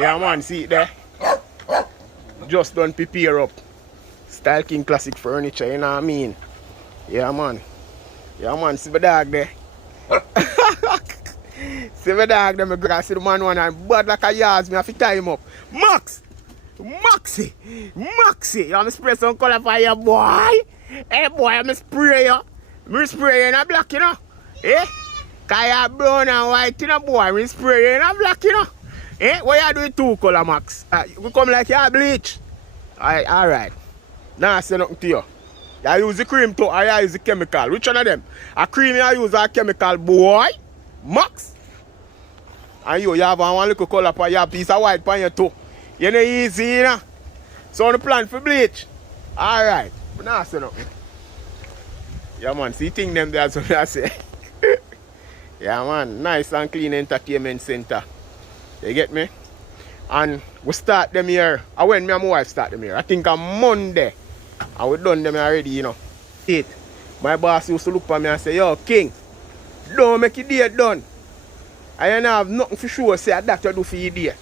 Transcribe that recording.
Yeah, man, see it there? Just done prepare up. Style King Classic furniture, you know what I mean? Yeah, man. Yeah, man, see my dog there. See my dog there, I see the man one and bad like a yards, me have to tie him up. Max! Maxie! Maxie! You want me spray some color for you, boy? Hey, boy, I'm spray you. Me spray you in a black, you know? Eh? Cause you're brown and white, you know, boy. Me spray you in a black, you know? Eh? What you doing two color, Max? You come like you bleach. Alright. Now I say nothing to you. You use the cream too, or you use the chemical. Which one of them? A cream you use or a chemical, boy? Max? And you have one little color for your piece of white for your toe. You know easy, you know? So on the plan for bleach. Alright. But now I say nothing. Yeah, man. See thing them there, so I say. Yeah, man. Nice and clean entertainment center. You get me? And we start them here. I when me and my wife start them here. I think on Monday. And we done them already, you know. My boss used to look at me and say, yo, King, don't make your day done. I don't have nothing for sure say that you do for your day.